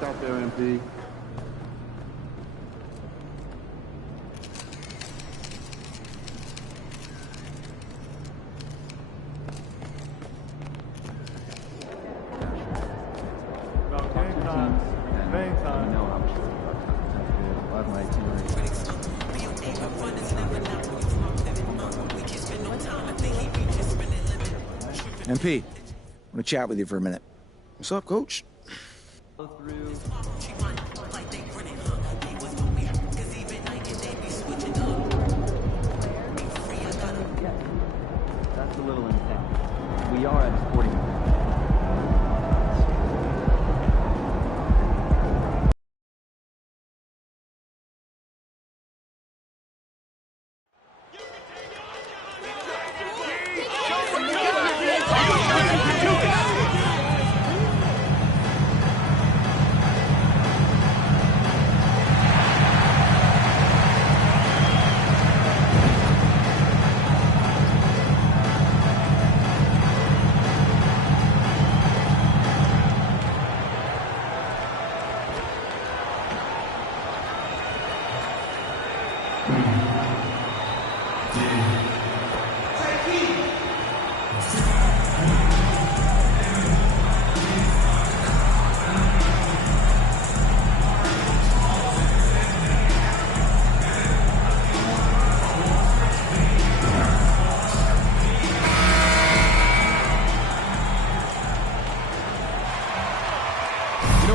Nice out there, MP. MP, I want to chat with you for a minute. What's up, Coach? That's a little intense. We are at sporting.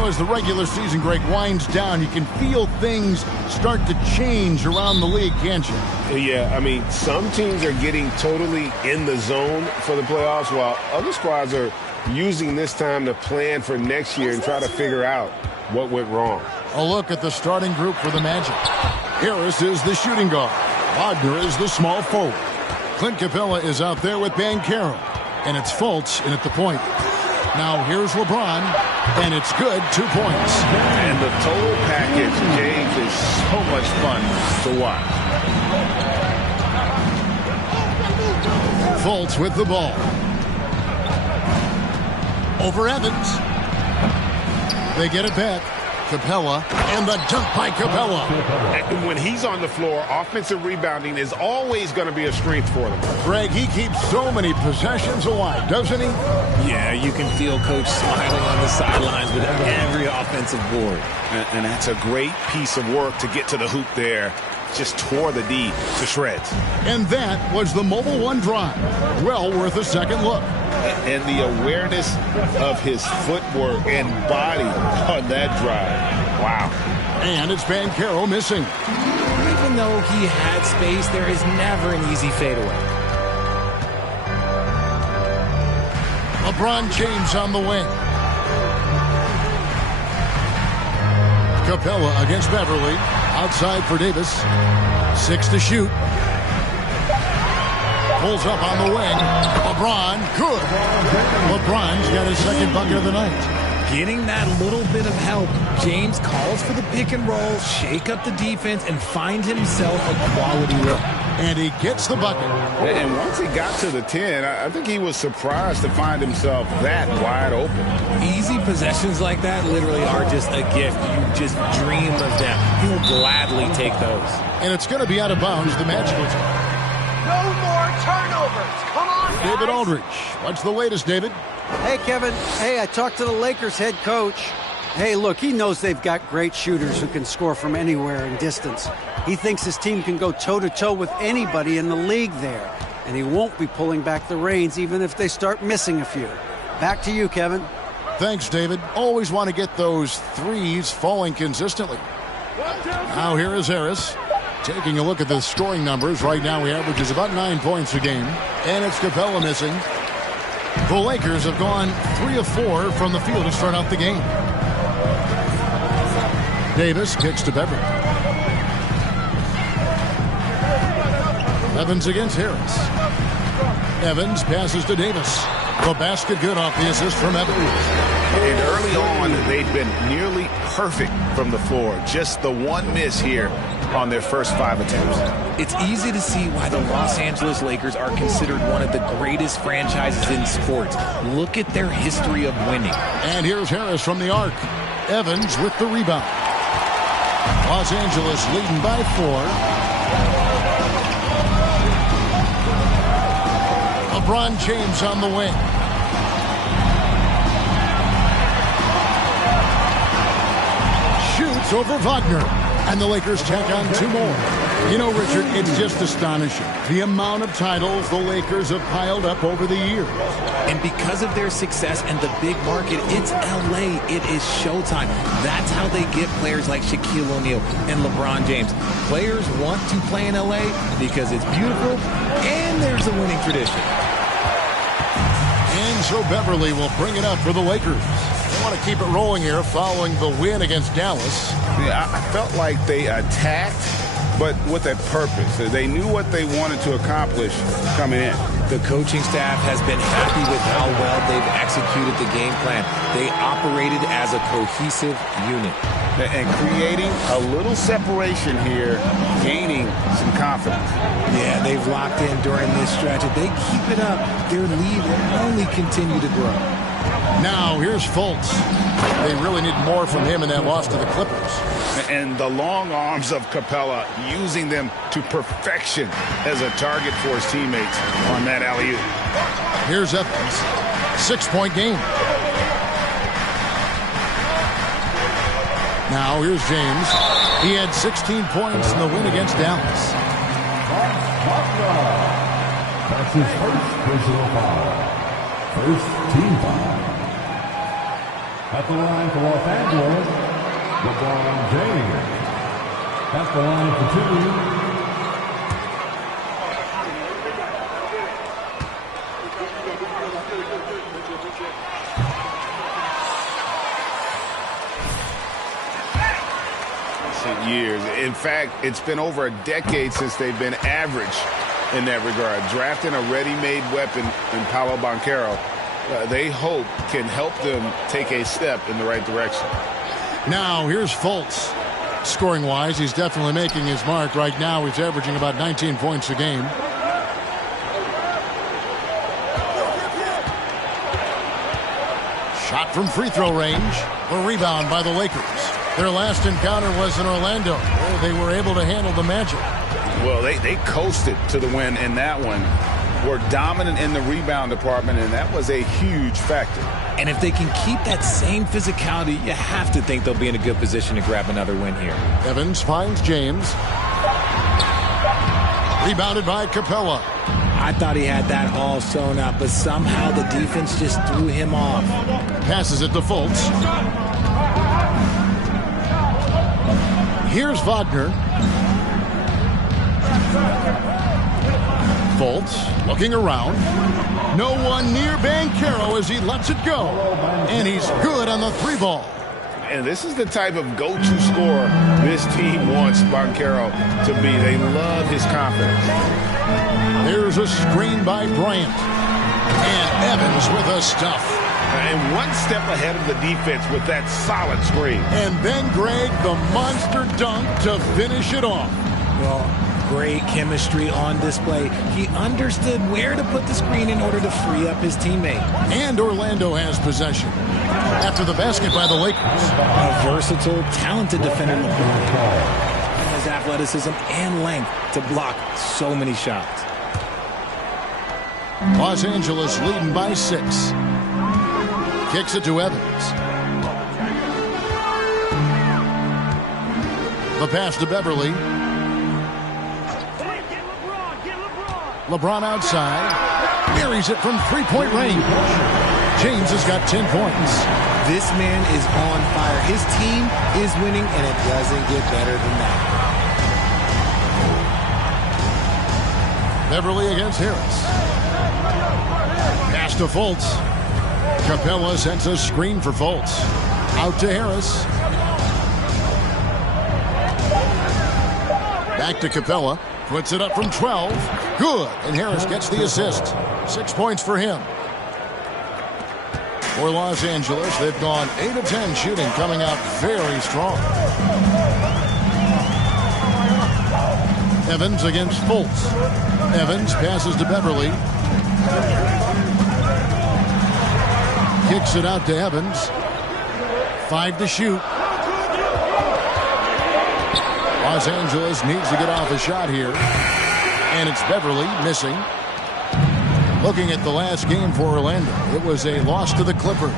As the regular season, Greg, winds down, you can feel things start to change around the league, can't you? Yeah, I mean, some teams are getting totally in the zone for the playoffs, while other squads are using this time to plan for next year and try to figure out what went wrong. A look at the starting group for the Magic. Harris is the shooting guard. Wagner is the small forward. Clint Capella is out there with Banchero. And it's Fultz in at the point. Now here's LeBron, and it's good, 2 points. And the total package, James, is so much fun to watch. Fultz with the ball. Over Evans. They get it back. Capella, and the dunk by Capella. And when he's on the floor, offensive rebounding is always going to be a strength for them. Greg, he keeps so many possessions alive, doesn't he? Yeah, you can feel Coach smiling on the sidelines with every offensive board. And that's a great piece of work to get to the hoop there. Just tore the D to shreds. And that was the Mobile One drive. Well worth a second look. And the awareness of his footwork and body on that drive. Wow. And it's Banchero missing. Even though he had space, there is never an easy fadeaway. LeBron James on the wing. Capella against Beverly. Outside for Davis. 6 to shoot. Pulls up on the wing. LeBron, good. LeBron's got his second bucket of the night. Getting that little bit of help. James calls for the pick and roll, shake up the defense, and find himself a quality look. And he gets the bucket. And once he got to the 10, I think he was surprised to find himself that wide open. Easy possessions like that literally are just a gift. You just dream of them. He'll gladly take those. And it's going to be out of bounds, the Magic will take. No more turnovers. Come on, guys. David Aldridge. What's the latest, David? Hey, Kevin. Hey, I talked to the Lakers head coach. Hey, look, he knows they've got great shooters who can score from anywhere and distance. He thinks his team can go toe-to-toe with anybody in the league there. And he won't be pulling back the reins even if they start missing a few. Back to you, Kevin. Thanks, David. Always want to get those threes falling consistently. Now here is Harris. Taking a look at the scoring numbers, right now he averages about 9 points a game. And it's Capella missing. The Lakers have gone 3 of 4 from the field to start out the game. Davis kicks to Beverly. Evans against Harris. Evans passes to Davis. The basket good off the assist from Evans. And early on, they'd been nearly perfect from the floor. Just the one miss here on their first 5 attempts. It's easy to see why the Los Angeles Lakers are considered one of the greatest franchises in sports. Look at their history of winning. And here's Harris from the arc. Evans with the rebound. Los Angeles leading by 4. LeBron James on the wing. Shoots over Wagner. And the Lakers tack on 2 more. You know, Richard, it's just astonishing. The amount of titles the Lakers have piled up over the years. And because of their success and the big market, it's LA. It is showtime. That's how they get players like Shaquille O'Neal and LeBron James. Players want to play in LA because it's beautiful and there's a winning tradition. And so Beverly will bring it up for the Lakers. They want to keep it rolling here following the win against Dallas. Yeah, I felt like they attacked, but with a purpose. They knew what they wanted to accomplish coming in. The coaching staff has been happy with how well they've executed the game plan. They operated as a cohesive unit. And creating a little separation here, gaining some confidence. Yeah, they've locked in during this stretch. If they keep it up, their lead will only continue to grow. Now, here's Fultz. They really need more from him in that loss to the Clippers. And the long arms of Capella, using them to perfection as a target for his teammates on that alley-oop. Here's Evans. 6-point game. Now, here's James. He had 16 points in the win against Dallas. That's his first personal foul. First team foul. At the line for Los Angeles, LeBron James. At the line for 2. Years. In fact, it's been over a decade since they've been average in that regard. Drafting a ready-made weapon in Paolo Banchero, they hope can help them take a step in the right direction. Now, here's Fultz. Scoring-wise, he's definitely making his mark. Right now, he's averaging about 19 points a game. Shot from free throw range. A rebound by the Lakers. Their last encounter was in Orlando. They were able to handle the Magic. Well, they coasted to the win in that one. Were dominant in the rebound department, and that was a huge factor. And if they can keep that same physicality, you have to think they'll be in a good position to grab another win here. Evans finds James. Rebounded by Capella. I thought he had that all sewn up, but somehow the defense just threw him off. Passes it to Fultz. Here's Wagner. Fultz looking around. No one near Banchero as he lets it go. And he's good on the 3-ball. And this is the type of go-to scorer this team wants Banchero to be. They love his confidence. There's a screen by Bryant. And Evans with a stuff. And one step ahead of the defense with that solid screen. And then Greg, the monster dunk to finish it off. Well, great chemistry on display. He understood where to put the screen in order to free up his teammate. And Orlando has possession. After the basket by the Lakers. A versatile, talented defender. He has athleticism and length to block so many shots. Los Angeles leading by 6. Kicks it to Evans. The pass to Beverly. LeBron outside. Buries it from 3-point range. James has got 10 points. This man is on fire. His team is winning, and it doesn't get better than that. Beverly against Harris. Pass to Fultz. Capella sends a screen for Fultz. Out to Harris. Back to Capella. Puts it up from 12. Good. And Harris gets the assist. 6 points for him. For Los Angeles, they've gone 8 of 10 shooting, coming out very strong. Evans against Fultz. Evans passes to Beverly. Kicks it out to Evans. 5 to shoot. Los Angeles needs to get off a shot here. And it's Beverly missing. Looking at the last game for Orlando, it was a loss to the Clippers.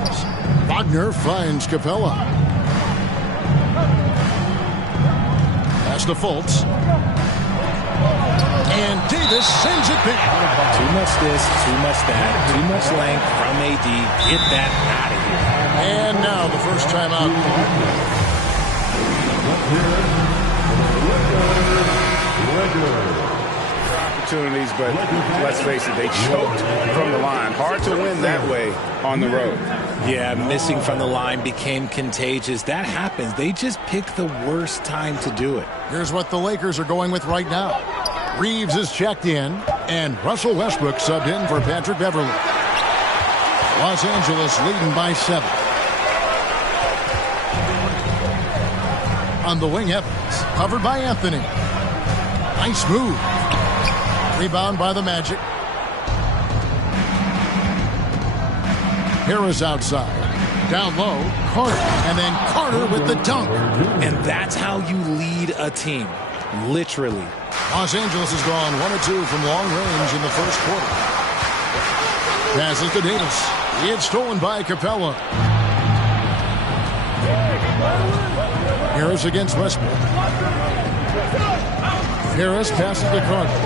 Wagner finds Capella. Pass to Fultz. And Davis sends it back. Too much this, too much that, too much length from AD. Get that out of here. And now the first time out. Opportunities, but let's face it, they choked from the line. Hard to win that way on the road. Yeah, missing from the line became contagious. That happens. They just pick the worst time to do it. Here's what the Lakers are going with right now. Reeves is checked in, and Russell Westbrook subbed in for Patrick Beverly. Los Angeles leading by 7. On the wing, Evans, covered by Anthony. Nice move. Rebound by the Magic. Harris outside. Down low, Carter. And then Carter with the dunk. And that's how you lead a team. Literally. Los Angeles has gone 1 of 2 from long range in the first quarter. Passes to Davis. It's stolen by Capella. Harris against Westbrook. Harris passes to Carter.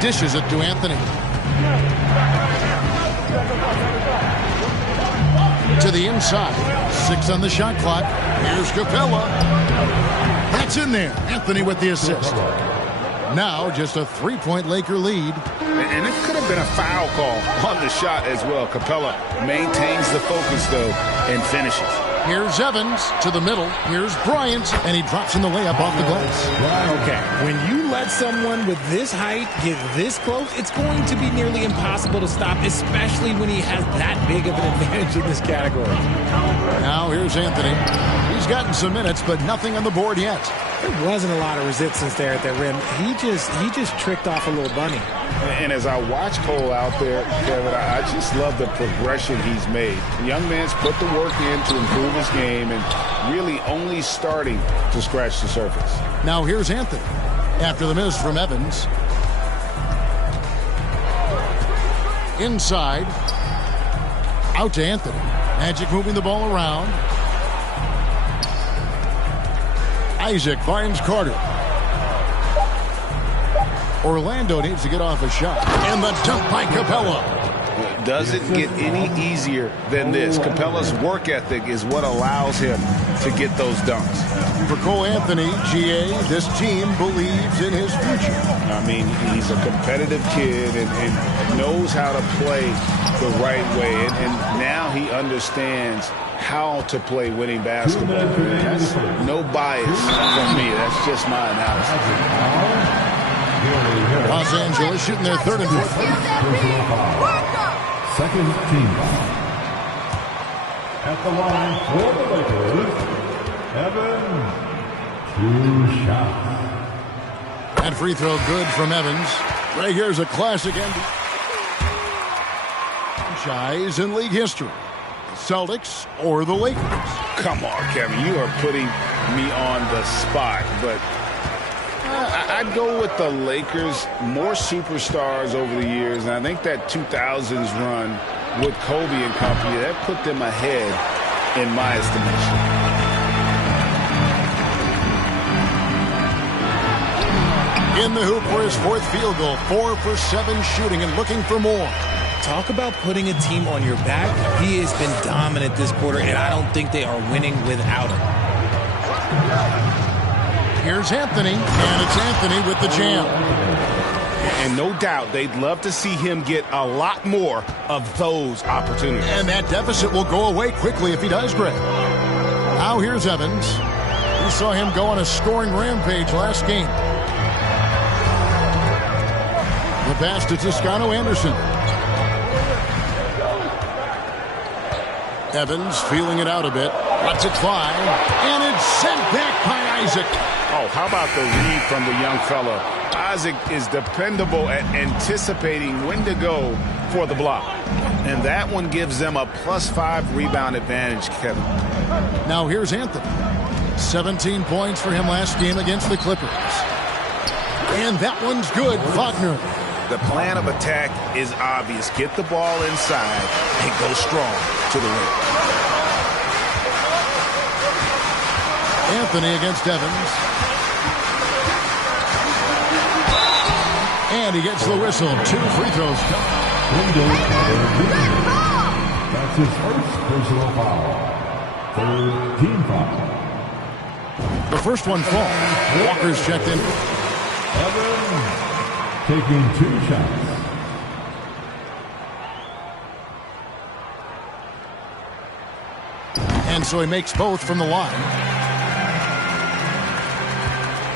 Dishes it to Anthony. To the inside. 6 on the shot clock. Here's Capella. That's in there. Anthony with the assist. Now just a 3-point Laker lead. And it could have been a foul call on the shot as well. Capella maintains the focus, though, and finishes. Here's Evans to the middle. Here's Bryant, and he drops in the layup off the glass. Okay, when you let someone with this height get this close, it's going to be nearly impossible to stop, especially when he has that big of an advantage in this category. Now here's Anthony. He's gotten some minutes, but nothing on the board yet. There wasn't a lot of resistance there at the rim. He just tricked off a little bunny. And as I watch Cole out there, Kevin, I just love the progression he's made. The young man's put the work in to improve his game and really only starting to scratch the surface. Now here's Anthony. After the miss from Evans. Inside. Out to Anthony. Magic moving the ball around. Isaac finds Carter. Orlando needs to get off a shot. And the dunk by Capella. Doesn't get any easier than this. Capella's work ethic is what allows him to get those dunks. For Cole Anthony, GA, this team believes in his future. I mean, he's a competitive kid and knows how to play the right way. And now he understands how to play winning basketball. That's no bias from me. That's just my analysis. Los Angeles shooting their third and fourth. Second team. At the line for the Lakers, Evans, 2 shots. That free throw good from Evans. Right here's a classic NBA franchise in league history. The Celtics or the Lakers. Come on, Kevin. You are putting me on the spot, but I'd go with the Lakers. More superstars over the years, and I think that 2000s run with Kobe and company, that put them ahead in my estimation. In the hoop for his 4th field goal. 4 for 7 shooting and looking for more. Talk about putting a team on your back. He has been dominant this quarter, and I don't think they are winning without him. Here's Anthony, and it's Anthony with the jam. And no doubt they'd love to see him get a lot more of those opportunities. And that deficit will go away quickly if he does, Greg. Now here's Evans. We saw him go on a scoring rampage last game. The pass to Toscano Anderson. Evans feeling it out a bit. Lets it fly. And it's sent back by Isaac. Oh, how about the read from the young fella? Isaac is dependable at anticipating when to go for the block. And that one gives them a +5 rebound advantage, Kevin. Now here's Anthony. 17 points for him last game against the Clippers. And that one's good. Wagner. The plan of attack is obvious. Get the ball inside and go strong to the rim. Anthony against Evans. And he gets the whistle. 2 free throws. That's his first personal foul. Third team foul. The first one falls. Walker's checked in. Evans taking 2 shots. And so he makes both from the line.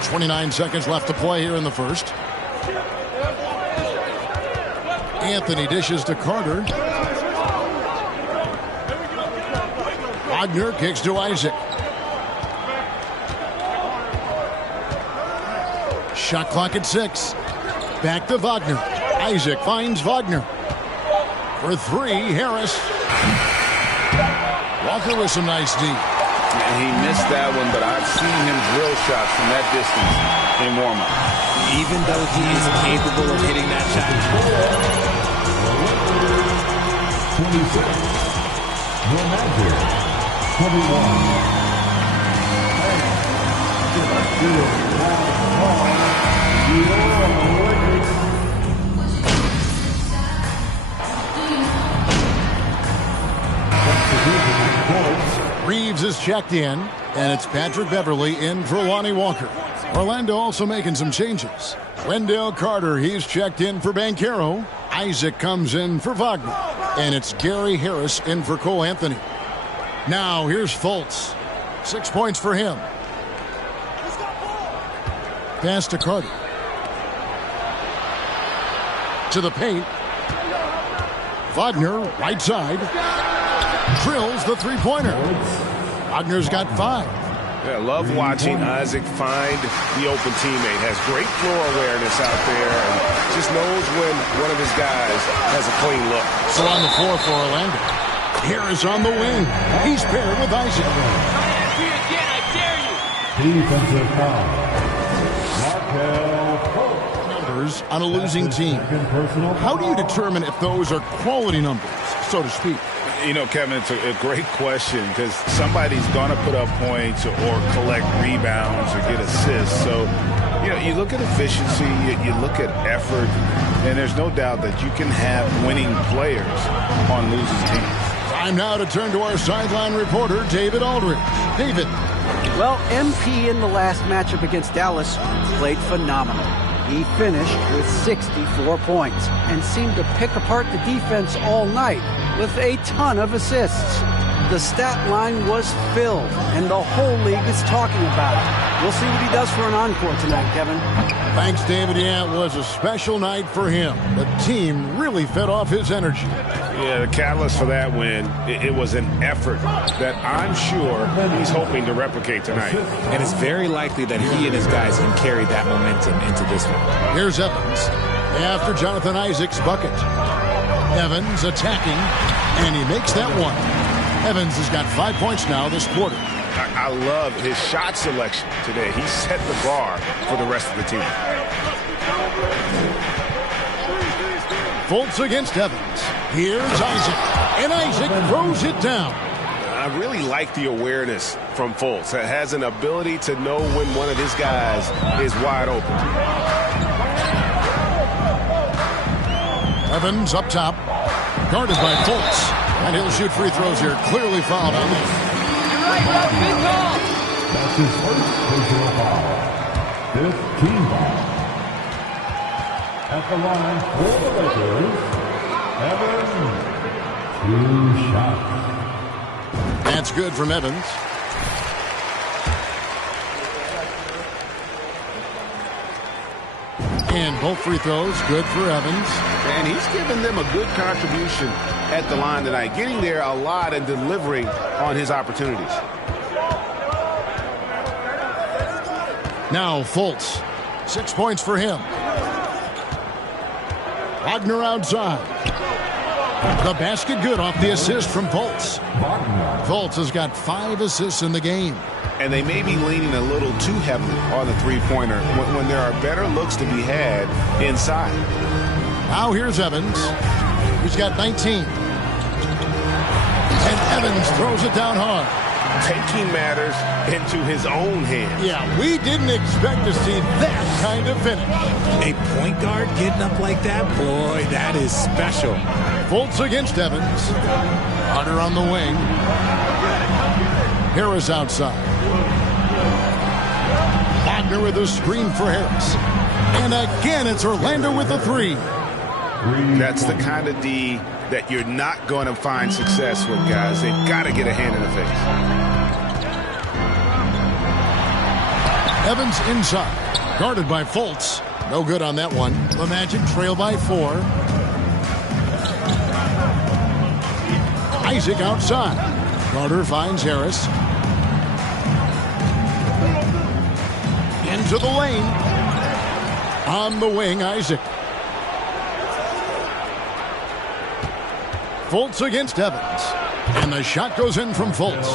29 seconds left to play here in the first. Anthony dishes to Carter. Wagner kicks to Isaac. Shot clock at 6. Back to Wagner. Isaac finds Wagner. For 3, Harris. Walker with some nice D. He missed that one, but I've seen him drill shots from that distance in warm-up. Even though he is capable of hitting that shot. 26. No Magic. 21. Reeves is checked in, and it's Patrick Beverly in for Lonnie Walker. Orlando also making some changes. Wendell Carter, he's checked in for Banchero. Isaac comes in for Wagner. And it's Gary Harris in for Cole Anthony. Now here's Fultz. 6 points for him. Pass to Carter. To the paint. Wagner, right side. Drills the three-pointer. Wagner's got 5. Yeah, love watching Isaac find the open teammate. Has great floor awareness out there and just knows when one of his guys has a clean look. So on the floor for Orlando. Harris on the wing. He's paired with Isaac. Defensive foul. Markel Fultz. Numbers on a losing team. How do you determine if those are quality numbers, so to speak? You know, Kevin, it's a great question because somebody's going to put up points or collect rebounds or get assists. So, you know, you look at efficiency, you look at effort, and there's no doubt that you can have winning players on losing teams. Time now to turn to our sideline reporter, David Aldridge. David. Well, MP in the last matchup against Dallas played phenomenal. He finished with 64 points and seemed to pick apart the defense all night with a ton of assists. The stat line was filled, and the whole league is talking about it. We'll see what he does for an encore tonight, Kevin. Thanks, David. Yeah, it was a special night for him. The team really fed off his energy. Yeah, the catalyst for that win, it was an effort that I'm sure he's hoping to replicate tonight. And it's very likely that he and his guys can carry that momentum into this one. Here's Evans after Jonathan Isaac's bucket. Evans attacking, and he makes that one. Evans has got 5 points now this quarter. I love his shot selection today. He set the bar for the rest of the team. Fultz against Evans. Here's Isaac, and Isaac throws it down. I really like the awareness from Fultz. It has an ability to know when one of his guys is wide open. Evans up top, guarded by Fultz, and he'll shoot free throws here. Clearly fouled on this. That's his first personal foul. 5th team foul. At the line for the Lakers, Evans, 2 shots. That's good from Evans. And both free throws good for Evans. And he's given them a good contribution at the line tonight, getting there a lot and delivering on his opportunities. Now Fultz, 6 points for him. Wagner outside. The basket good off the assist from Fultz. Fultz has got 5 assists in the game. And they may be leaning a little too heavily on the three-pointer when there are better looks to be had inside. Now here's Evans. He's got 19. And Evans throws it down hard. Taking matters into his own hands. Yeah, we didn't expect to see that kind of finish. A point guard getting up like that, boy, that is special. Fultz against Evans. Hunter on the wing. Harris outside. Wagner with a screen for Harris. And again, it's Orlando with the 3. That's the kind of D that you're not going to find success with, guys. They've got to get a hand in the face. Evans inside. Guarded by Fultz. No good on that one. The Magic trail by 4. Isaac outside. Carter finds Harris. Into the lane. On the wing, Isaac. Fultz against Evans. And the shot goes in from Fultz.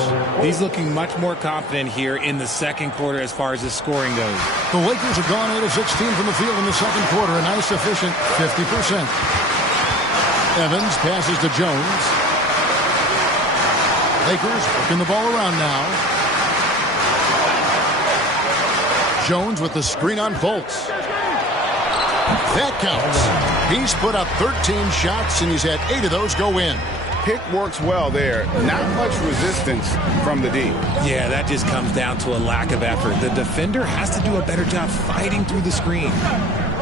He's looking much more confident here in the second quarter as far as his scoring goes. The Lakers have gone 8 of 16 from the field in the second quarter. A nice efficient 50%. Evans passes to Jones. Lakers working the ball around now. Jones with the screen on Fultz. That counts. He's put up 13 shots, and he's had 8 of those go in. Pick works well there. Not much resistance from the D. Yeah, that just comes down to a lack of effort. The defender has to do a better job fighting through the screen.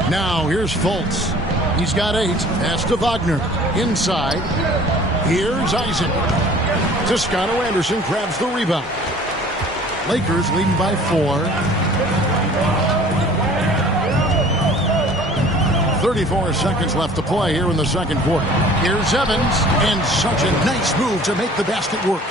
Now, here's Fultz. He's got 8. Pass to Wagner. Inside. Here's Isaac. Toscano Anderson grabs the rebound. Lakers leading by 4. 34 seconds left to play here in the second quarter. Here's Evans, and such a nice move to make the basket work.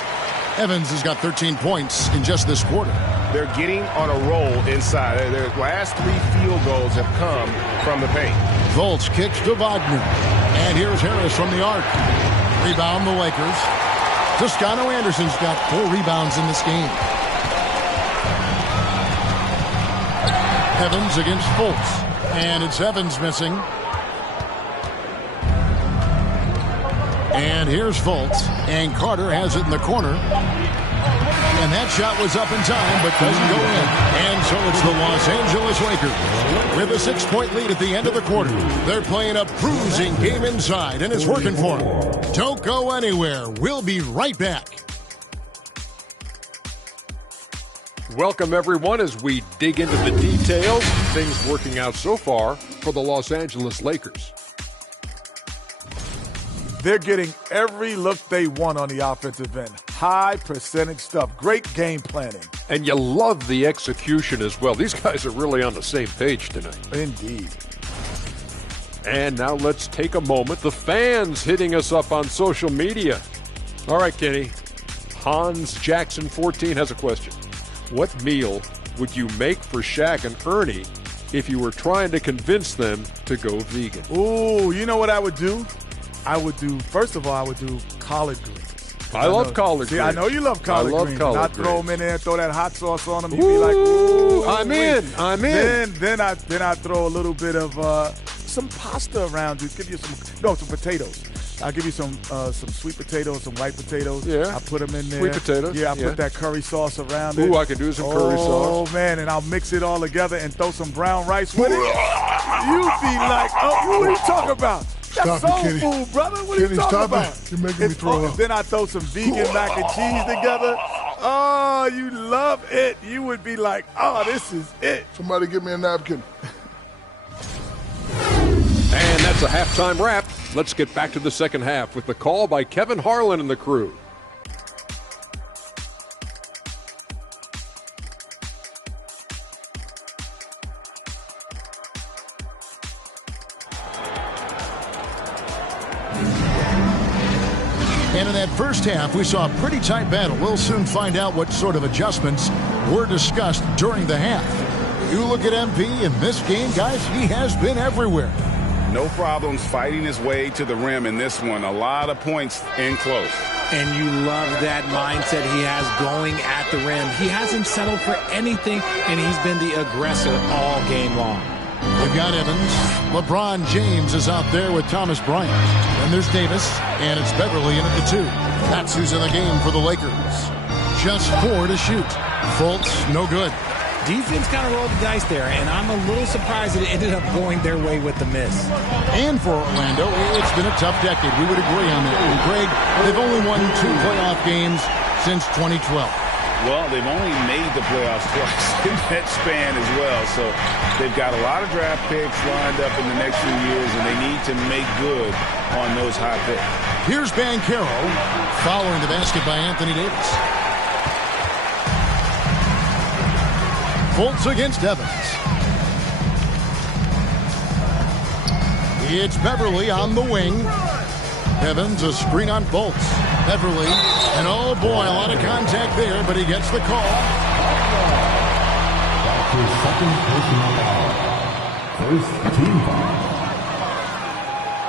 Evans has got 13 points in just this quarter. They're getting on a roll inside. Their last 3 field goals have come from the paint. Fultz kicks to Wagner. And here's Harris from the arc. Rebound the Lakers. Toscano Anderson's got 4 rebounds in this game. Evans against Fultz. And it's Evans missing. And here's Fultz. And Carter has it in the corner. And that shot was up in time, but doesn't go in. And so it's the Los Angeles Lakers with a 6-point lead at the end of the quarter. They're playing a bruising game inside, and it's working for them. Don't go anywhere. We'll be right back. Welcome, everyone, as we dig into the details. Things working out so far for the Los Angeles Lakers. They're getting every look they want on the offensive end. High percentage stuff. Great game planning. And you love the execution as well. These guys are really on the same page tonight. Indeed. And now let's take a moment. The fans hitting us up on social media. All right, Kenny. Hans Jackson 14 has a question. What meal would you make for Shaq and Ernie if you were trying to convince them to go vegan? Ooh, you know what I would do? First of all, I would do collard greens. I love collard greens. I know you love collard greens. Collard greens. Throw them in there, throw that hot sauce on them. You'd be like, ooh, I'm in. Then I throw a little bit of some pasta around you. Give you some potatoes. I'll give you some sweet potatoes, some white potatoes. Yeah. I put them in there. Sweet potatoes. Yeah, I put that curry sauce around it. Ooh, I could do some curry sauce. Oh, man, and I'll mix it all together and throw some brown rice with it. You'd be like, oh, what are you talking about? That's soul food, brother. What are you talking about? You're making me throw up. Then I throw some vegan mac and cheese together. Oh, you love it. You would be like, oh, this is it. Somebody give me a napkin. And that's a halftime wrap. Let's get back to the second half with the call by Kevin Harlan and the crew. And in that first half, we saw a pretty tight battle. We'll soon find out what sort of adjustments were discussed during the half. You look at MP in this game, guys, he has been everywhere. No problems fighting his way to the rim in this one. A lot of points in close. And you love that mindset he has going at the rim. He hasn't settled for anything, and he's been the aggressor all game long. We've got Evans. LeBron James is out there with Thomas Bryant. Then there's Davis, and it's Beverly in at the 2. That's who's in the game for the Lakers. Just 4 to shoot. Fultz, no good. Defense kind of rolled the dice there, and I'm a little surprised that it ended up going their way with the miss. And for Orlando, it's been a tough decade. We would agree on that. And Greg, they've only won 2 playoff games since 2012. Well, they've only made the playoffs twice in that span as well. So they've got a lot of draft picks lined up in the next few years, and they need to make good on those high picks. Here's Banchero following the basket by Anthony Davis. Fultz against Evans. It's Beverly on the wing. Evans, a screen on Fultz. Beverly, and oh boy, a lot of contact there, but he gets the call. That's his second personal foul. First team foul.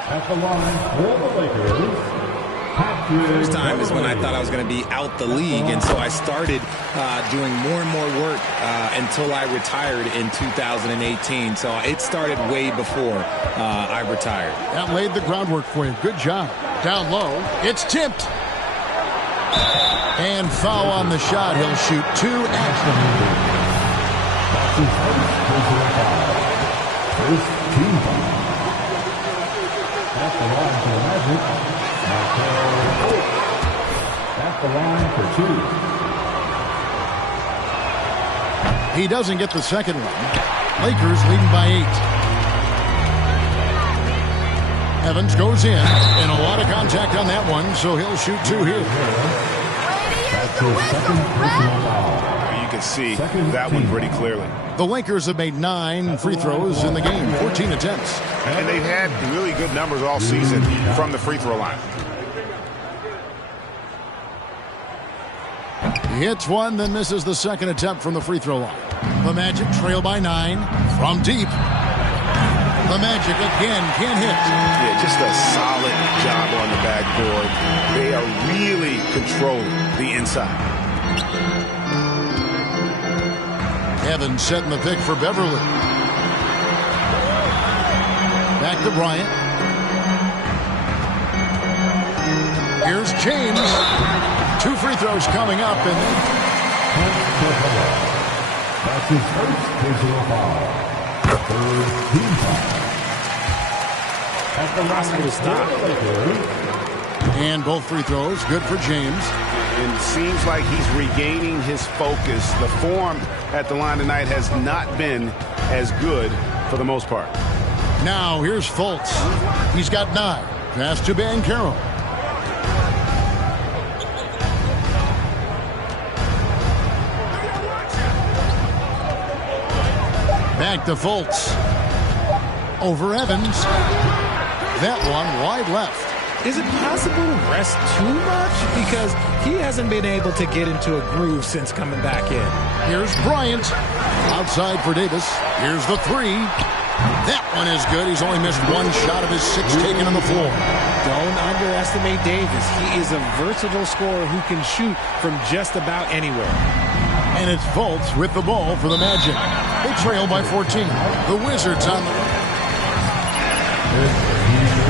At the line for the Lakers, First time is when I thought I was going to be out the league, and so I started doing more and more work until I retired in 2018. So it started way before I retired. That laid the groundwork for you. Good job. Down low, it's tipped. And foul on the shot. He'll shoot 2 after. That's his first personal foul. First team foul. At the line for the Magic. At the line for 2. He doesn't get the second one. Lakers leading by 8. Evans goes in, and a lot of contact on that one, so he'll shoot 2 here. That's his second personal foul. You can see that one pretty clearly. The Lakers have made 9 free throws in the game, 14 attempts. And they've had really good numbers all season from the free throw line. He hits one, then misses the second attempt from the free throw line. The Magic trail by 9 from deep. The Magic again can't hit. Yeah, just a solid job on the backboard. They are really controlling the inside. Evans setting the pick for Beverly. Back to Bryant. Here's James. 2 free throws coming up, and that's his first personal foul. Third team foul. At the line to stop. And both free throws good for James. And it seems like he's regaining his focus. The form at the line tonight has not been as good for the most part. Now here's Fultz. He's got 9. Pass to Banchero. Back to Fultz. Over Evans. That one wide left. Is it possible to rest too much? Because he hasn't been able to get into a groove since coming back in. Here's Bryant. Outside for Davis. Here's the 3. That one is good. He's only missed 1 shot of his 6 taken on the floor. Don't underestimate Davis. He is a versatile scorer who can shoot from just about anywhere. And it's Fultz with the ball for the Magic. They trail by 14. The Wizards on the run.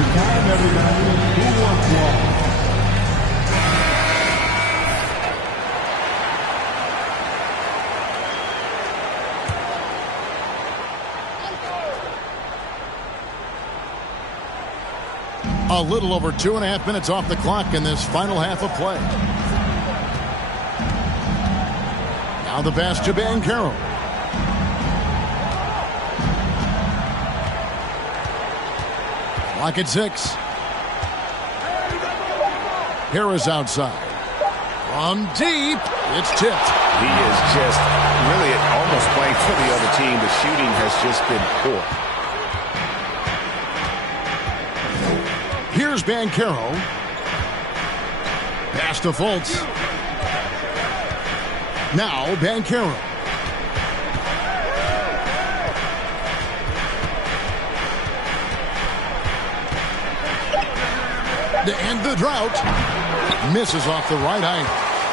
Time, everybody. Who wants one? A little over 2.5 minutes off the clock in this final half of play. Now the pass to Banchero. Clock at 6. Harris outside. From deep, it's tipped. He is just really almost playing for the other team. The shooting has just been poor. Here's Banchero. Pass to Fultz. Now Banchero. to end the drought. Misses off the right eye.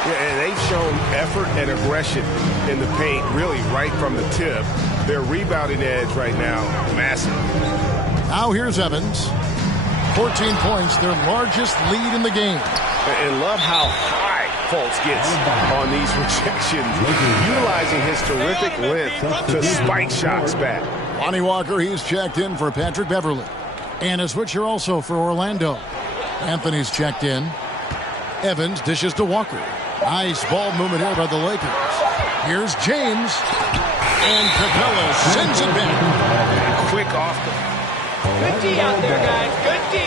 Yeah, and they've shown effort and aggression in the paint, really right from the tip. Their rebounding edge right now, massive. Now here's Evans. 14 points, their largest lead in the game. And love how high Fultz gets on these rejections, utilizing his terrific length to spike shots back. Lonnie Walker, he's checked in for Patrick Beverly. And a switcher also for Orlando. Anthony's checked in. Evans dishes to Walker. Nice ball movement here by the Lakers. Here's James. And Capella sends it back. Quick off the... Good D out there, guys. Good D.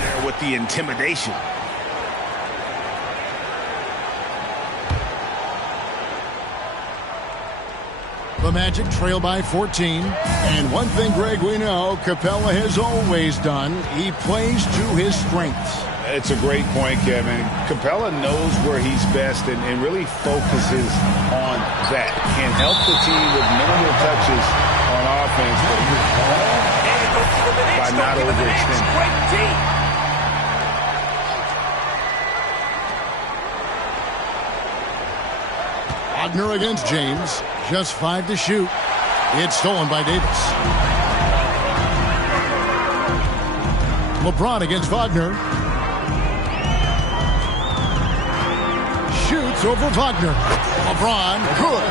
There with the intimidation. The Magic trail by 14. And one thing, Greg, we know Capella has always done. He plays to his strengths. It's a great point, Kevin. Capella knows where he's best and really focuses on that. Can help the team with minimal touches on offense, but by not overextending. Great D. Wagner against James. Just 5 to shoot. It's stolen by Davis. LeBron against Wagner. Shoots over Wagner. LeBron, good.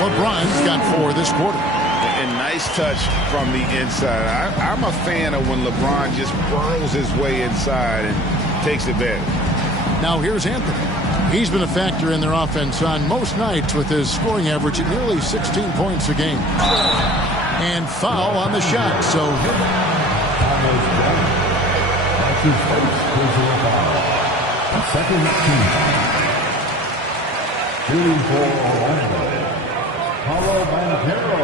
LeBron's got 4 this quarter. And nice touch from the inside. I'm a fan of when LeBron just burrows his way inside and takes advantage. Now here's Anthony. He's been a factor in their offense on most nights with his scoring average at nearly 16 points a game. And foul on the shot, so... That's his first personal foul. A second team foul. Shooting for Orlando, Paolo Banchero.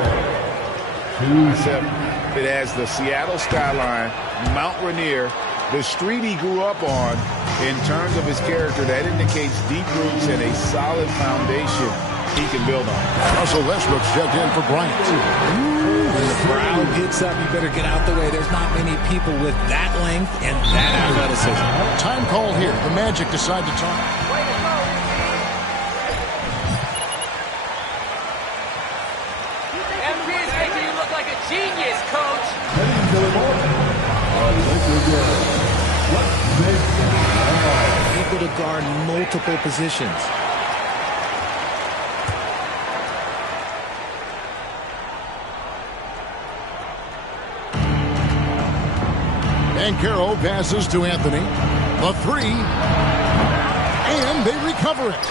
2-7. It has the Seattle skyline, Mount Rainier, the street he grew up on. In terms of his character, that indicates deep roots and a solid foundation he can build on. Russell Westbrook's checked in for Bryant. When the crowd gets up, you better get out the way. There's not many people with that length and that athleticism. Time called here. The Magic decide to talk. MP is making you look like a genius, coach. Able to guard multiple positions. Banchero passes to Anthony. The 3. And they recover it.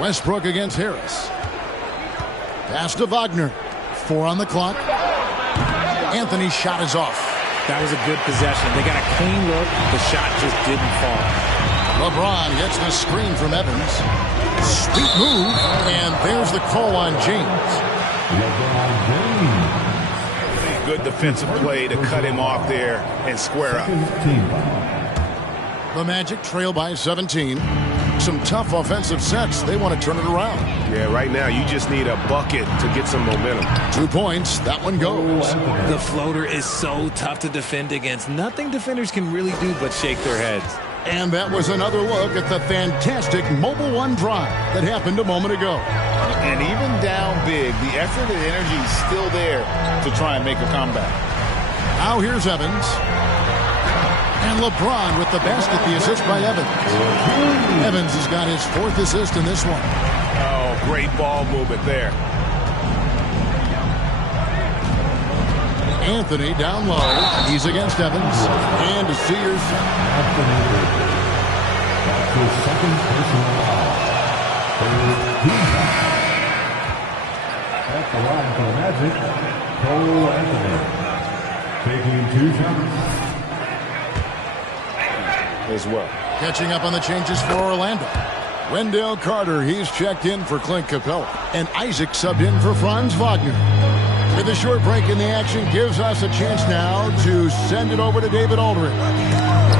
Westbrook against Harris. Pass to Wagner. 4 on the clock. Anthony's shot is off. That was a good possession. They got a clean look. The shot just didn't fall. LeBron gets the screen from Evans. Sweet move. And there's the call on James. LeBron James. Good defensive play to cut him off there and square up. The Magic trail by 17. Some tough offensive sets. They want to turn it around. Yeah, right now you just need a bucket to get some momentum. 2 points. That one goes. The floater is so tough to defend against. Nothing defenders can really do but shake their heads. And that was another look at the fantastic Mobile One drive that happened a moment ago. And even down big, the effort and energy is still there to try and make a comeback. Now here's Evans. And LeBron with the basket, the assist by Evans. Evans has got his 4th assist in this one. Oh, great ball movement there. Anthony down low. He's against Evans. And to Sears. That's his second personal foul. At the line for the Magic, Cole Anthony. Taking 2 shots. As well. Catching up on the changes for Orlando. Wendell Carter, he's checked in for Clint Capella. And Isaac subbed in for Franz Wagner. With a short break in the action, gives us a chance now to send it over to David Aldridge.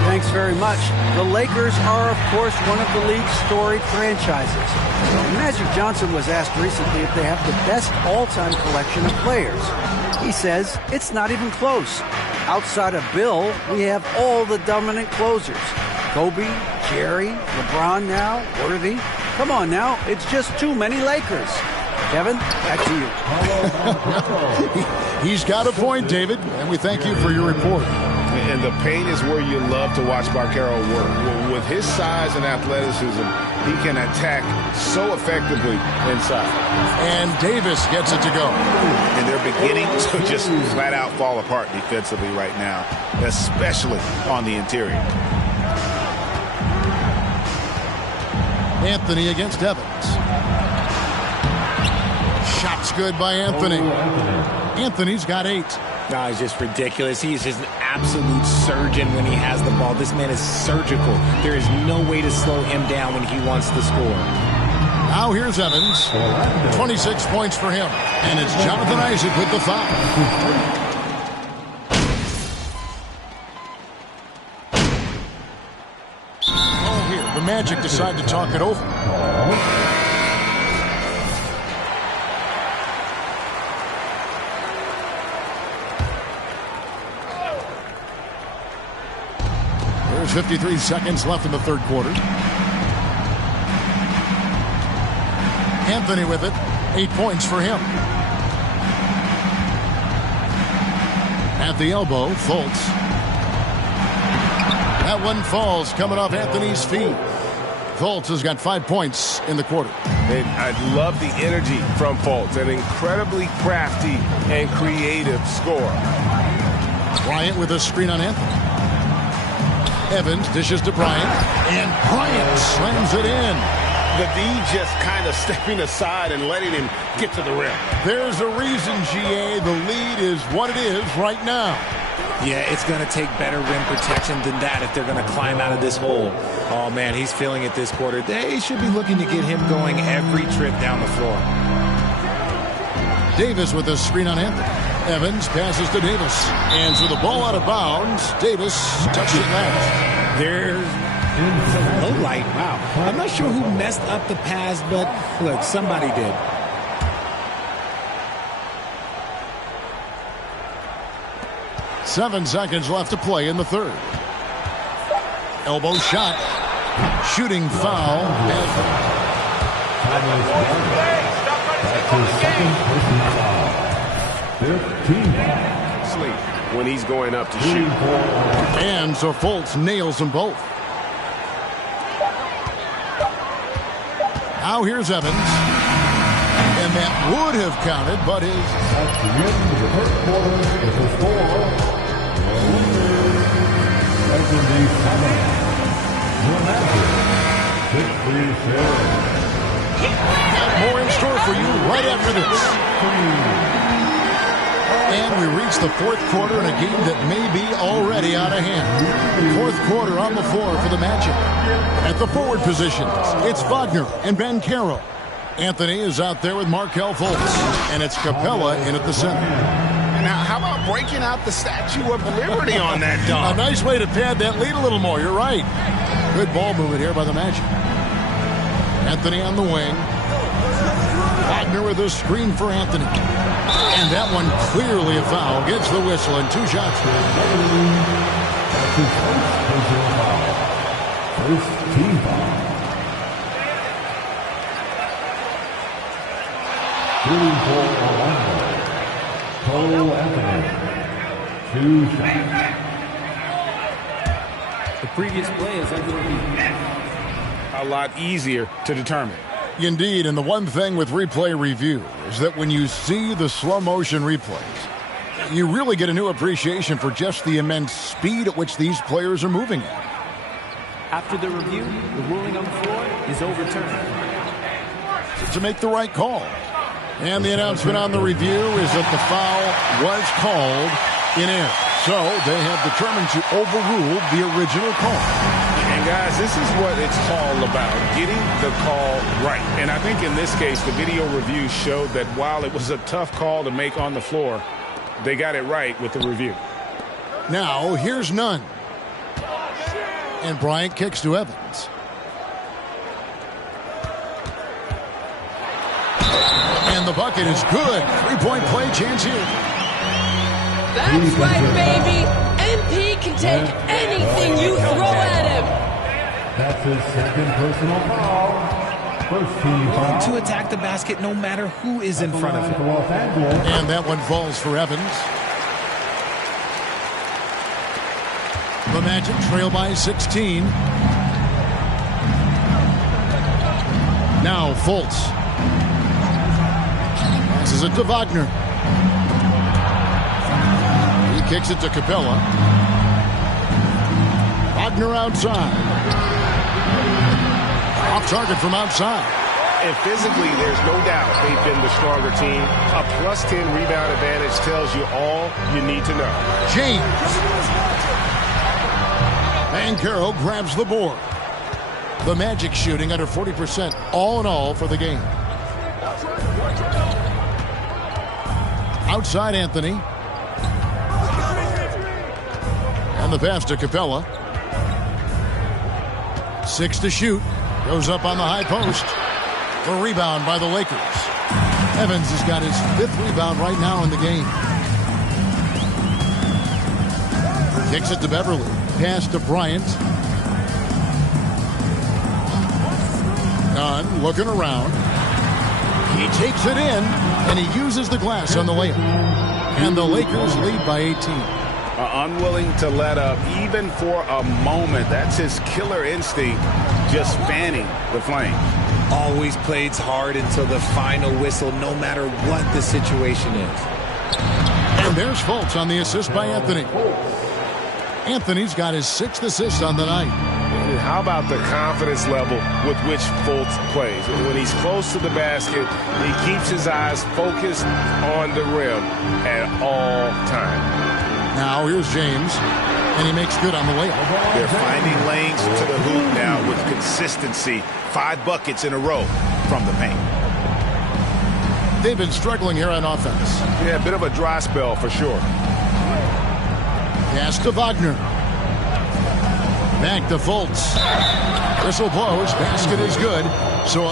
Thanks very much. The Lakers are, of course, one of the league's storied franchises. Magic Johnson was asked recently if they have the best all-time collection of players. He says it's not even close. Outside of Bill, we have all the dominant closers. Kobe, Jerry, LeBron now, Worthy. Come on now, it's just too many Lakers. Kevin, back to you. He's got a point, David, and we thank you for your report. And the paint is where you love to watch Banchero work. With his size and athleticism, he can attack so effectively inside. And Davis gets it to go. And they're beginning to just flat out fall apart defensively right now, especially on the interior. Anthony against Evans. Shots good by Anthony. Anthony's got 8. No, he's just ridiculous. He is just an absolute surgeon when he has the ball. This man is surgical. There is no way to slow him down when he wants to score. Now here's Evans. 26 points for him. And it's Jonathan Isaac with the foul. The Magic decide to talk it over. There's 53 seconds left in the third quarter. Anthony with it. 8 points for him. At the elbow, Fultz. That one falls coming off Anthony's feet. Fultz has got 5 points in the quarter. And I love the energy from Fultz. An incredibly crafty and creative scorer. Bryant with a screen on Anthony. Evans dishes to Bryant. And Bryant slams it in. The D just kind of stepping aside and letting him get to the rim. There's a reason, GA. The lead is what it is right now. Yeah, it's going to take better rim protection than that if they're going to climb out of this hole. Oh, man, he's feeling it this quarter. They should be looking to get him going every trip down the floor. Davis with a screen on Anthony. Evans passes to Davis. And so the ball out of bounds. Davis touched it last. There's a low light. Wow. I'm not sure who messed up the pass, but look, somebody did. Seven seconds left to play in the third. Elbow shot. Shooting foul. Sleep when he's going up to shoot. And so Fultz nails them both. Now here's Evans. And that would have counted, but his... At the end of the first quarter is the score. 77. The Magic. 66. Got more in store for you right after this. And we reach the fourth quarter in a game that may be already out of hand. Fourth quarter on the floor for the Magic. At the forward positions, it's Wagner and Banchero. Anthony is out there with Markelle Fultz. And it's Capella in at the center. Now, how about breaking out the Statue of Liberty on that dunk? A nice way to pad that lead a little more. You're right. Good ball movement here by the Magic. Anthony on the wing. Wagner with a screen for Anthony. And that one clearly a foul. Gets the whistle and 2 shots. First team foul. Shooting for Orlando. Cole Anthony. 2 shots. The previous play is going to be a lot easier to determine. Indeed, and the one thing with replay review is that when you see the slow motion replays, you really get a new appreciation for just the immense speed at which these players are moving at. After the review, the ruling on the floor is overturned. To make the right call. And the announcement on the review is that the foul was called in error. So they have determined to overrule the original call. And guys, this is what it's all about, getting the call right. And I think in this case, the video review showed that while it was a tough call to make on the floor, they got it right with the review. Now, here's Nunn. And Bryant kicks to Evans. And the bucket is good. 3-point play chance here. That's right, baby. MP can take anything you throw at him. That's his second personal foul. First team foul. To attack the basket no matter who is in front of him. And that one falls for Evans. The Magic trail by 16. Now Fultz. Passes it to Wagner. He kicks it to Capella. Wagner outside. Off target from outside. And physically, there's no doubt they've been the stronger team. A plus 10 rebound advantage tells you all you need to know. James. Banchero grabs the board. The Magic shooting under 40% all in all for the game. Outside Anthony. And the pass to Capella. 6 to shoot. Goes up on the high post. The rebound by the Lakers. Evans has got his 5th rebound right now in the game. Kicks it to Beverly. Pass to Bryant. Nunn looking around. He takes it in, and he uses the glass on the layup. And the Lakers lead by 18. Unwilling to let up even for a moment. That's his killer instinct, just fanning the flame. Always plays hard until the final whistle, no matter what the situation is. And there's Fultz on the assist by Anthony. Anthony's got his 6th assist on the night. And how about the confidence level with which Fultz plays? When he's close to the basket, he keeps his eyes focused on the rim at all times. Now here's James, and he makes good on the layup. They're finding lanes to the hoop now with consistency. 5 buckets in a row from the paint. They've been struggling here on offense. Yeah, a bit of a dry spell for sure. Pass to Wagner. Back to Fultz. Whistle blows. Basket is good. So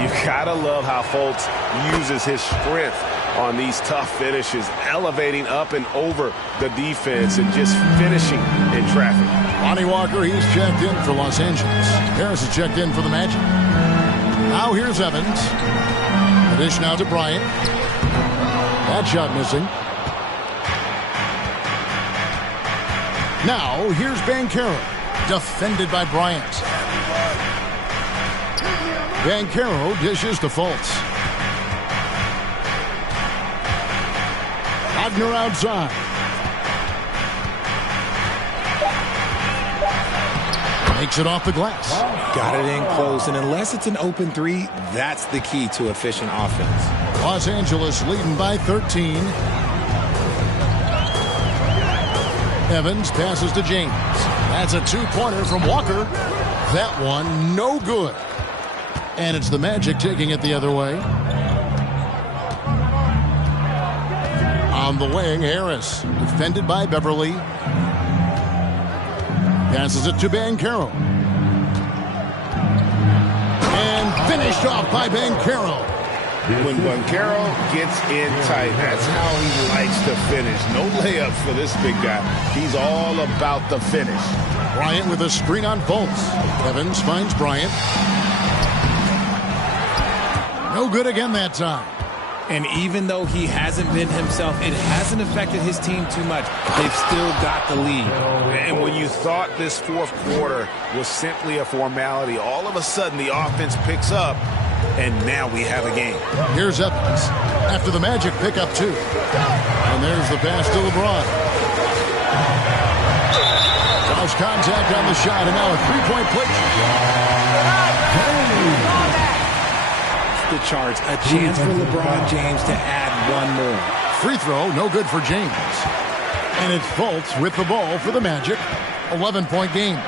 you gotta love how Fultz uses his strength on these tough finishes, elevating up and over the defense and just finishing in traffic. Lonnie Walker, he's checked in for Los Angeles. Harris is checked in for the Magic. Now here's Evans. The dish now to Bryant. That shot missing. Now here's Banchero. Defended by Bryant. Banchero dishes to Fultz. Wagner outside. Makes it off the glass. Got it in close, and unless it's an open 3, that's the key to efficient offense. Los Angeles leading by 13. Evans passes to James. That's a 2-pointer from Walker. That one no good. And it's the Magic taking it the other way. On the wing, Harris. Defended by Beverly. Passes it to Banchero. And finished off by Banchero. When Banchero gets in tight, that's how he likes to finish. No layups for this big guy. He's all about the finish. Bryant with a screen on Fultz. Evans finds Bryant. No good again that time. And even though he hasn't been himself, it hasn't affected his team too much. They've still got the lead. And when you thought this 4th quarter was simply a formality, all of a sudden the offense picks up, and now we have a game. Here's Evans after the Magic pick up 2. And there's the pass to LeBron. Lost contact on the shot, and now a 3-point play. The charge, a chance for LeBron James to add one more. Free throw, no good for James. And it's Fultz with the ball for the Magic. 11-point game.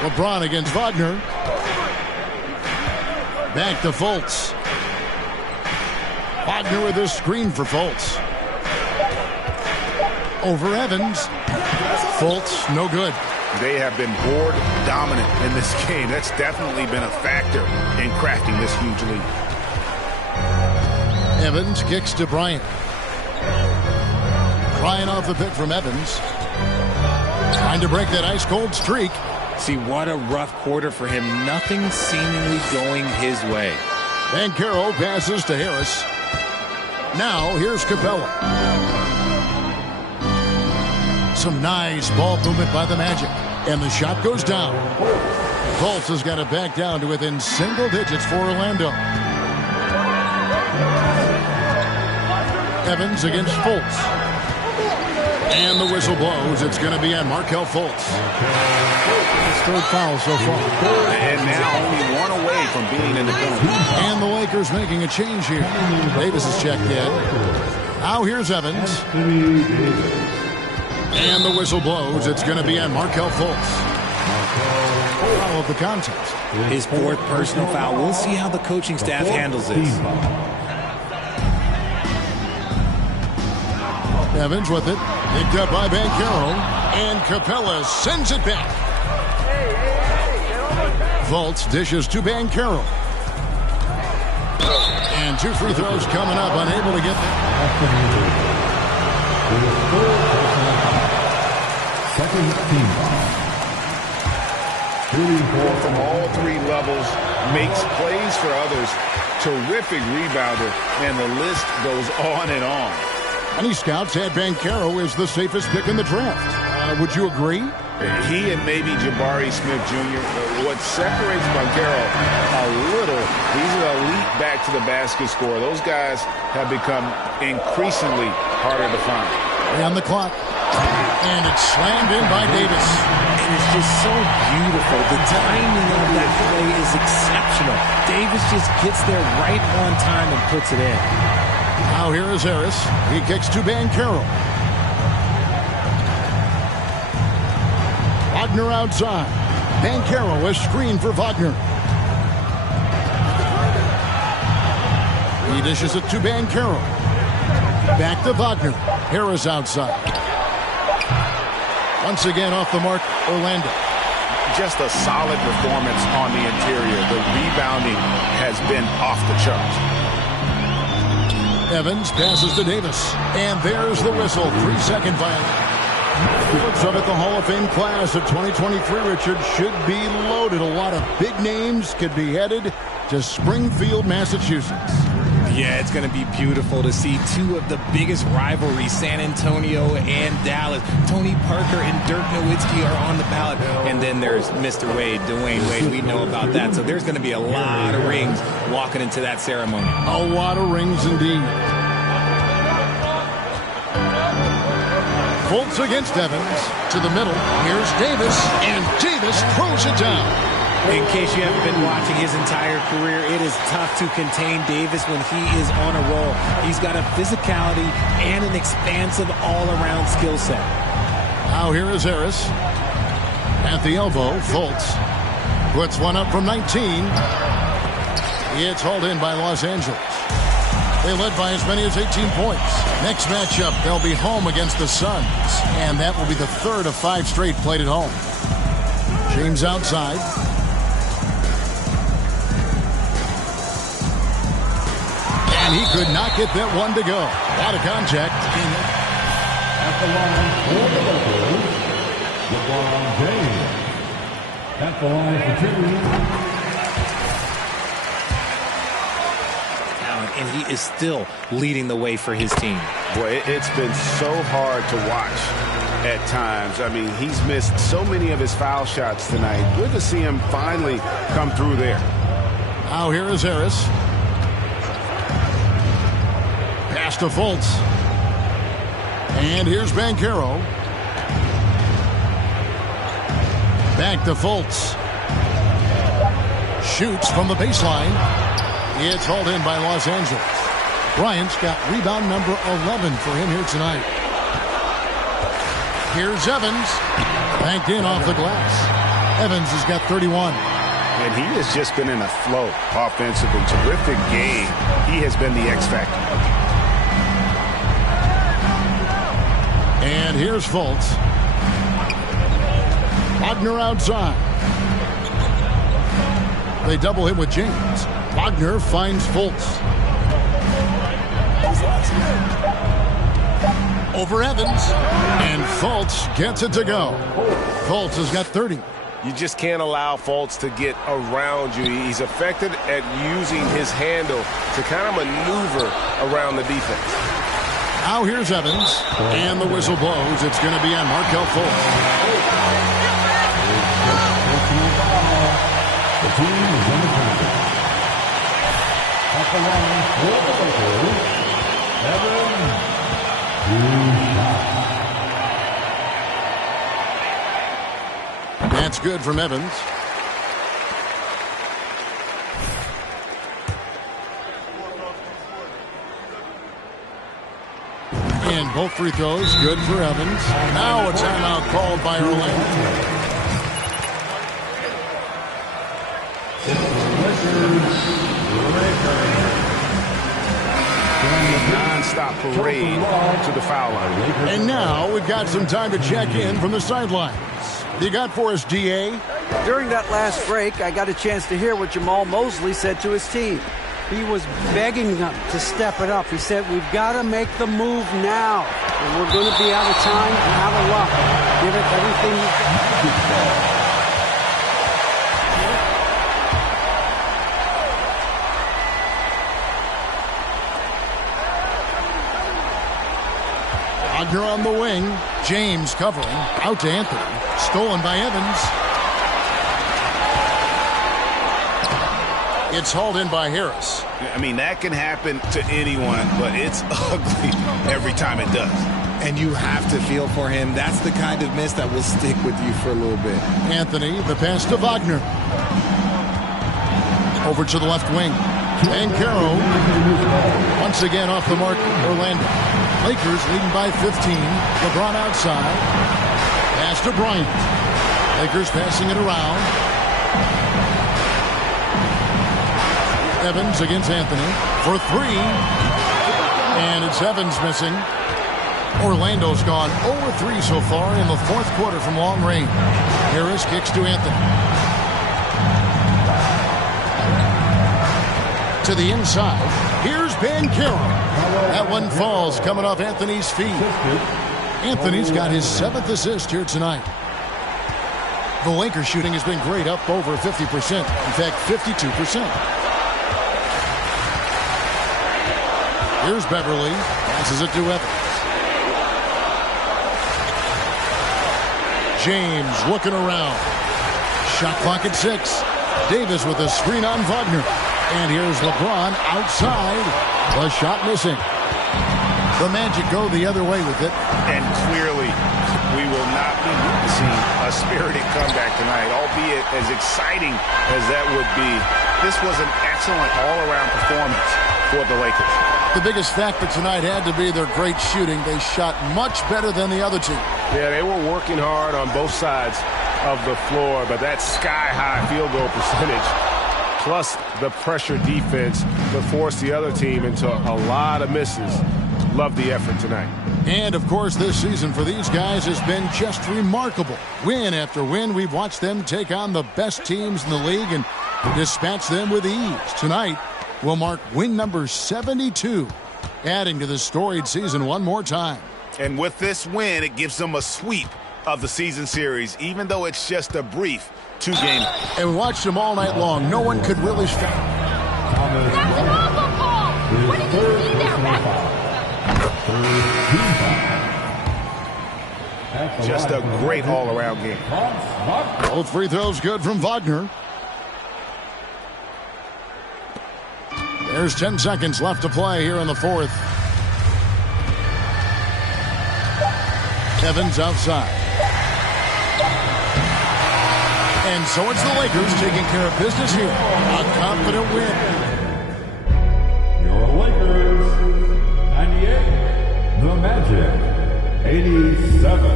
LeBron against Wagner. Back to Fultz. Wagner with a screen for Fultz. Over Evans. Fultz, no good. They have been board dominant in this game. That's definitely been a factor in crafting this huge lead. Evans kicks to Bryant. Bryant off the pick from Evans. Trying to break that ice-cold streak. See, what a rough quarter for him. Nothing seemingly going his way. Banchero passes to Harris. Now, here's Capella. Some nice ball movement by the Magic. And the shot goes down. Fultz has got it back down to within single digits for Orlando. Evans against Fultz. And the whistle blows. It's going to be on Markelle Fultz. His third foul so far. And now only one away from being in the penalty. And the Lakers making a change here. Davis is checked in. Now here's Evans. And the whistle blows. It's going to be on Markelle Fultz. Foul of the contest. His fourth personal foul. We'll see how the coaching staff handles this. Evans with it. Picked up by Banchero. And Capella sends it back. Fultz dishes to Banchero. And 2 free throws coming up. Unable to get that. Second team foul. From all 3 levels, makes plays for others. Terrific rebounder, and the list goes on and on. Many scouts had Banchero as the safest pick in the draft. Would you agree? He and maybe Jabari Smith Jr. What separates Banchero a little, he's an elite back to the basket scorer. Those guys have become increasingly harder to find. On the clock. And it's slammed in by Davis. And it's just so beautiful. The timing of that play is exceptional. Davis just gets there right on time and puts it in. Now here is Harris. He kicks to Banchero. Wagner outside. Banchero is screened for Wagner. He dishes it to Banchero. Back to Wagner. Harris outside. Once again off the mark, Orlando. Just a solid performance on the interior. The rebounding has been off the charts. Evans passes to Davis. And there's the whistle. 3-second violation. Looks up at the Hall of Fame class of 2023, Richard, should be loaded. A lot of big names could be headed to Springfield, Massachusetts. Yeah, it's going to be beautiful to see 2 of the biggest rivalries, San Antonio and Dallas. Tony Parker and Dirk Nowitzki are on the ballot. And then there's Mr. Wade, Dwayne Wade. We know about that. So there's going to be a lot of rings walking into that ceremony. A lot of rings indeed. Fultz against Evans. To the middle. Here's Davis. And Davis throws it down. In case you haven't been watching his entire career, it is tough to contain Davis when he is on a roll. He's got a physicality and an expansive all-around skill set. Now here is Harris. At the elbow, Fultz puts one up from 19. It's hauled in by Los Angeles. They led by as many as 18 points. Next matchup, they'll be home against the Suns. And that will be the 3rd of 5 straight played at home. James outside. And he could not get that one to go. A lot of contact. At the line for the Lakers, LeBron James. At the line for 2. And he is still leading the way for his team. Boy, it's been so hard to watch at times. I mean, he's missed so many of his foul shots tonight. Good to see him finally come through there. Now here is Harris. Pass to Fultz. And here's Banchero. Back to Fultz. Shoots from the baseline. It's hauled in by Los Angeles. Bryant's got rebound number 11 for him here tonight. Here's Evans. Banked in off the glass. Evans has got 31. And he has just been in a flow offensively. Terrific game. He has been the X factor. And here's Fultz. Wagner outside. They double him with James. Wagner finds Fultz. over Evans. And Fultz gets it to go. Fultz has got 30. You just can't allow Fultz to get around you. He's effective at using his handle to kind of maneuver around the defense. Now here's Evans, and the whistle blows. It's going to be on Markelle Fultz. The team is in the penalty. At the line for the Lakers, Evans, 2 shots. That's good from Evans. And both free throws good for Evans. Now a timeout called by Orlando. Non-stop parade to the foul line. And now we've got some time to check in from the sidelines. You got for us, DA? During that last break, I got a chance to hear what Jamal Mosley said to his team. He was begging them to step it up. He said, we've got to make the move now. And we're going to be out of time and out of luck. Give it everything you've got. Wagner on the wing. James covering. Out to Anthony. Stolen by Evans. It's hauled in by Harris. I mean, that can happen to anyone, but it's ugly every time it does. And you have to feel for him. That's the kind of miss that will stick with you for a little bit. Anthony, the pass to Wagner. Over to the left wing. And Caro once again off the mark. Orlando. Lakers leading by 15. LeBron outside. Pass to Bryant. Lakers passing it around. Evans against Anthony for 3. And it's Evans missing. Orlando's gone 0-3 so far in the fourth quarter from long range. Harris kicks to Anthony. To the inside. Here's Banchero. That one falls coming off Anthony's feet. Anthony's got his 7th assist here tonight. The Lakers shooting has been great, up over 50%. In fact, 52%. Here's Beverly. Passes it to Evans. James looking around. Shot clock at 6. Davis with a screen on Wagner. And here's LeBron outside. The shot missing. The Magic go the other way with it. And clearly, we will not be witnessing a spirited comeback tonight, albeit as exciting as that would be. This was an excellent all-around performance for the Lakers. The biggest factor tonight had to be their great shooting. They shot much better than the other team. Yeah, they were working hard on both sides of the floor, but that sky-high field goal percentage plus the pressure defense to force the other team into a lot of misses. Love the effort tonight. And, of course, this season for these guys has been just remarkable. Win after win, we've watched them take on the best teams in the league and dispatch them with ease. Tonight will mark win number 72, adding to the storied season one more time. And with this win, it gives them a sweep of the season series, even though it's just a brief 2-game. And we watched them all night long. No one could really stop. That's an awful call! What did you see there, Rex? Just a great all-around game. Both free throws good from Wagner. There's 10 seconds left to play here in the fourth. Evans outside. And so it's the Lakers taking care of business here. A confident win. Your Lakers, 98. The Magic, 87.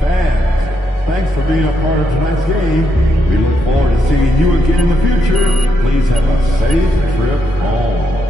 Fans, thanks for being a part of tonight's game. We look forward to seeing you again in the future. Please have a safe trip home.